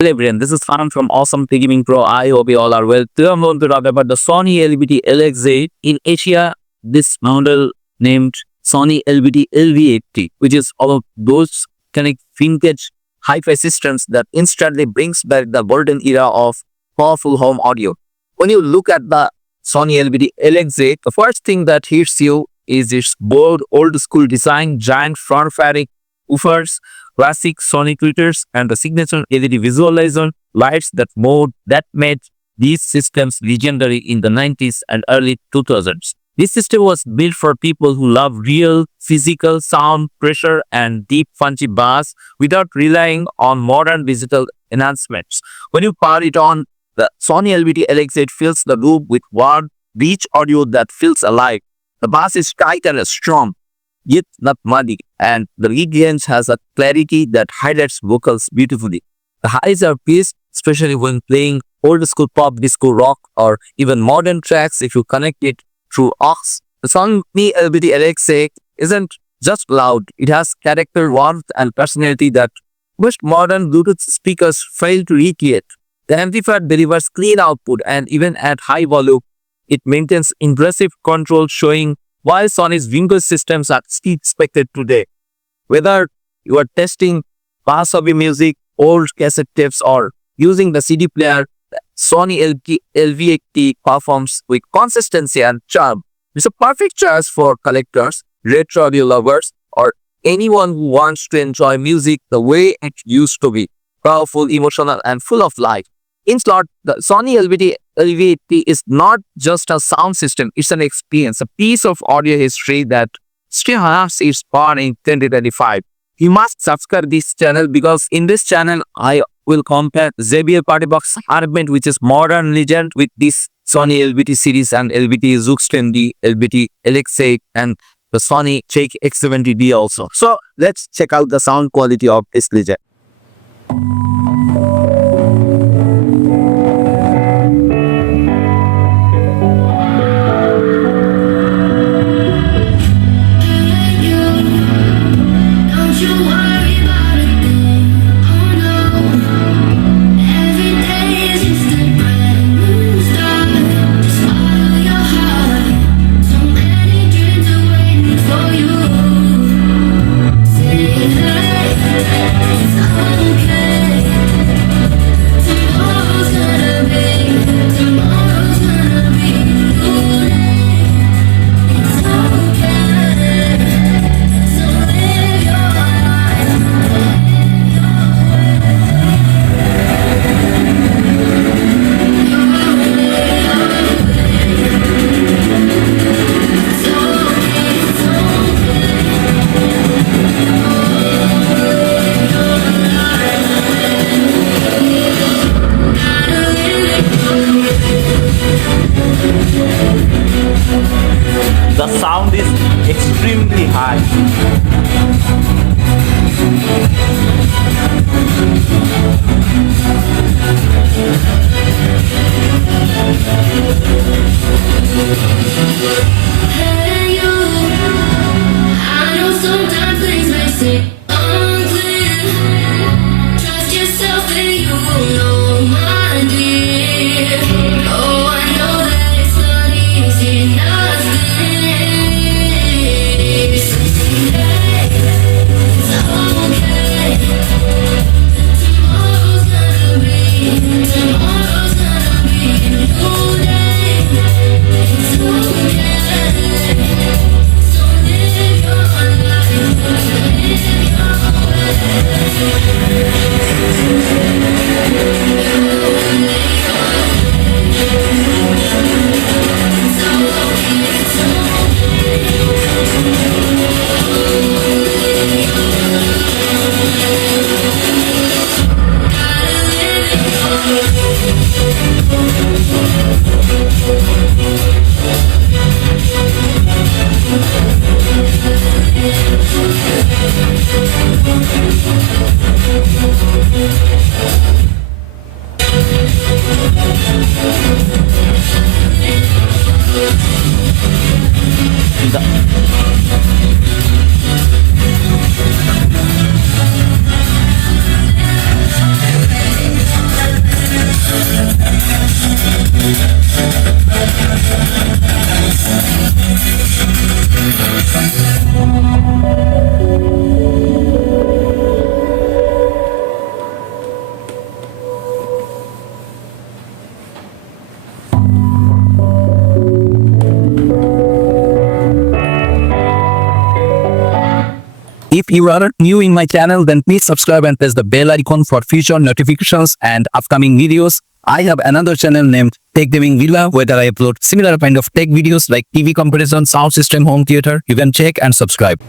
Hello everyone, this is Farhan from Awesome Gaming Pro. I hope you all are well. Today I'm going to talk about the Sony LBT LX8. In Asia, this model named Sony LBT LV80, which is all of those kind of vintage hi-fi systems that instantly brings back the golden era of powerful home audio. When you look at the Sony LBT LX8, the first thing that hits you is its bold old school design, giant front fabric woofers, classic Sony tweeters, and the signature LED visualization lights that made these systems legendary in the 90s and early 2000s. This system was built for people who love real physical sound, pressure, and deep punchy bass without relying on modern digital enhancements. When you power it on, the Sony LBT LX8 fills the room with warm, rich audio that feels alive. The bass is tight and strong, yet not muddy, and the lead range has a clarity that highlights vocals beautifully. The highs are paced, especially when playing old school pop, disco, rock, or even modern tracks if you connect it through aux. The Sony LBT LX8 isn't just loud, it has character, warmth, and personality that most modern Bluetooth speakers fail to recreate. The amplifier delivers clean output, and even at high volume, it maintains impressive control, showing why Sony's vintage systems are still expected today. Whether you are testing bass hobby music, old cassette tapes, or using the CD player, the Sony LV80 performs with consistency and charm. It's a perfect choice for collectors, retro audio lovers, or anyone who wants to enjoy music the way it used to be, powerful, emotional, and full of life. In short, the Sony LBT LV80 is not just a sound system, it's an experience, a piece of audio history that still has its power in 2025. You must subscribe this channel because in this channel, I will compare JBL Party Box Harband, which is modern legend, with this Sony LBT series and LBT Zux 10D, LBT LX8, and the Sony Check X70D also. So let's check out the sound quality of this legend. For you, say hey, If you are new in my channel, then please subscribe and press the bell icon for future notifications and upcoming videos. I have another channel named Tech Gaming Villa where I upload similar kind of tech videos like TV comparison, sound system, home theater. You can check and subscribe.